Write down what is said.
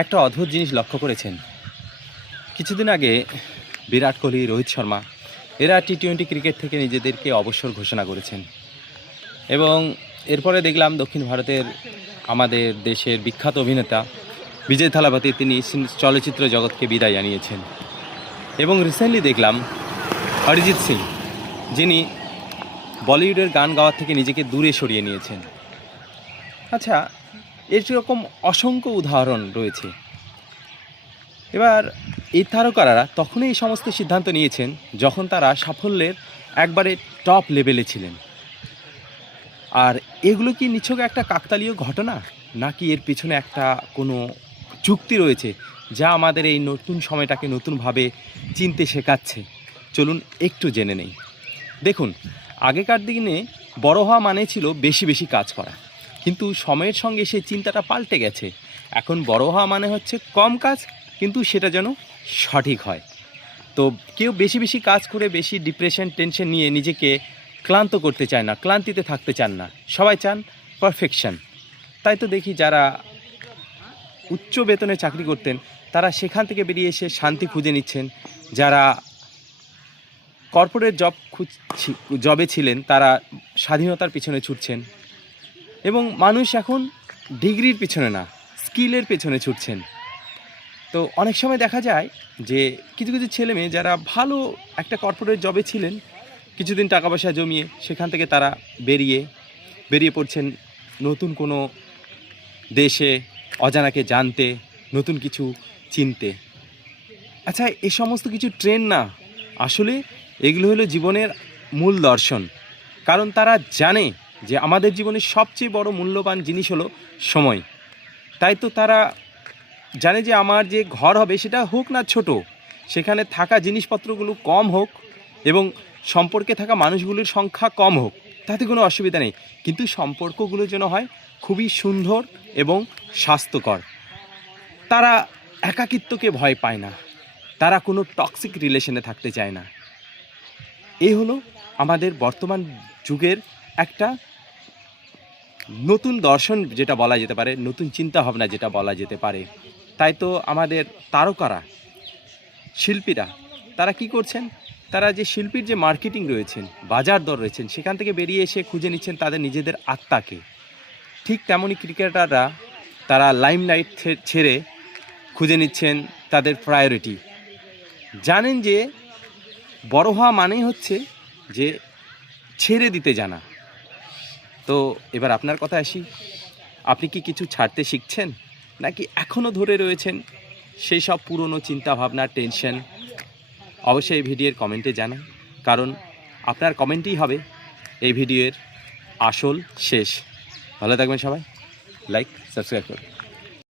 একটা অদ্ভুত জিনিস লক্ষ্য করেছেন? কিছুদিন আগে বিরাট কোহলি, রোহিত শর্মা এরা টি-20 ক্রিকেট থেকে নিজেদেরকে অবসর ঘোষণা করেছেন এবং এরপরে দেখলাম দক্ষিণ ভারতের আমাদের দেশের বিখ্যাত অভিনেতা বিজয় থালাপতি তিনি চলচ্চিত্র জগৎকে বিদায় জানিয়েছেন। এবং রিসেন্টলি দেখলাম অরিজিৎ সিং, যিনি বলিউডের গান গাওয়ার থেকে নিজেকে দূরে সরিয়ে নিয়েছেন। আচ্ছা, এরকম অসংখ্য উদাহরণ রয়েছে। এবার এই তারকারা তখনই এই সমস্ত সিদ্ধান্ত নিয়েছেন যখন তারা সাফল্যের একবারে টপ লেভেলে ছিলেন। আর এগুলো কি নিছক একটা কাকতালীয় ঘটনা, নাকি এর পিছনে একটা কোনো যুক্তি রয়েছে যা আমাদের এই নতুন সময়টাকে নতুনভাবে চিনতে শেখাচ্ছে? চলুন একটু জেনে নেই। দেখুন, আগেকার দিনে বড় হওয়া মানে ছিল বেশি বেশি কাজ করা, কিন্তু সময়ের সঙ্গে সেই চিন্তাটা পাল্টে গেছে। এখন বড় হওয়া মানে হচ্ছে কম কাজ, কিন্তু সেটা যেন সঠিক হয়। তো কেউ বেশি বেশি কাজ করে বেশি ডিপ্রেশন, টেনশন নিয়ে নিজেকে ক্লান্ত করতে চায় না, ক্লান্তিতে থাকতে চান না, সবাই চান পারফেকশন। তাই তো দেখি যারা উচ্চ বেতনে চাকরি করতেন তারা সেখান থেকে বেরিয়ে এসে শান্তি খুঁজে নিচ্ছেন, যারা কর্পোরেট জবে ছিলেন তারা স্বাধীনতার পিছনে ছুটছেন, এবং মানুষ এখন ডিগ্রির পিছনে না, স্কিলের পেছনে ছুটছেন। তো অনেক সময় দেখা যায় যে কিছু কিছু ছেলে মেয়ে যারা ভালো একটা কর্পোরেট জবে ছিলেন, কিছুদিন টাকা পয়সা জমিয়ে সেখান থেকে তারা বেরিয়ে পড়ছেন নতুন কোনো দেশে, অজানাকে জানতে, নতুন কিছু চিনতে। আচ্ছা, এই সমস্ত কিছু ট্রেন্ড না, আসলে এগুলো হলো জীবনের মূল দর্শন। কারণ তারা জানে যে আমাদের জীবনের সবচেয়ে বড় মূল্যবান জিনিস হলো সময়। তাই তো তারা জানে যে আমার যে ঘর হবে সেটা হোক না ছোট, সেখানে থাকা জিনিসপত্রগুলো কম হোক এবং সম্পর্কে থাকা মানুষগুলোর সংখ্যা কম হোক, তাতে কোনো অসুবিধা নেই, কিন্তু সম্পর্কগুলো যেন হয় খুবই সুন্দর এবং স্বাস্থ্যকর। তারা একাকিত্বকে ভয় পায় না, তারা কোনো টক্সিক রিলেশনে থাকতে চায় না। এই হলো আমাদের বর্তমান যুগের একটা নতুন দর্শন যেটা বলা যেতে পারে, নতুন চিন্তাভাবনা যেটা বলা যেতে পারে। তাই তো আমাদের তারকারা, শিল্পীরা, তারা কি করছেন? তারা যে শিল্পীর যে মার্কেটিং রয়েছেন, বাজার দর রয়েছেন, সেখান থেকে বেরিয়ে এসে খুঁজে নিচ্ছেন তাদের নিজেদের আত্মাকে। ঠিক তেমনই ক্রিকেটাররা, তারা লাইমলাইট ছেড়ে খুঁজে নিচ্ছেন তাদের প্রায়োরিটি। জানেন যে বড় হওয়া মানেই হচ্ছে যে ছেড়ে দিতে জানা। তো এবার আপনার কথা আসি, আপনি কি কিছু ছাড়তে শিখছেন, নাকি এখনও ধরে রয়েছেন সেই সব পুরনো চিন্তাভাবনা, টেনশন? অবশ্যই এই ভিডিওর কমেন্টে জানান, কারণ আপনার কমেন্টই হবে এই ভিডিওর আসল শেষ। ভালো থাকবেন সবাই, লাইক সাবস্ক্রাইব করুন।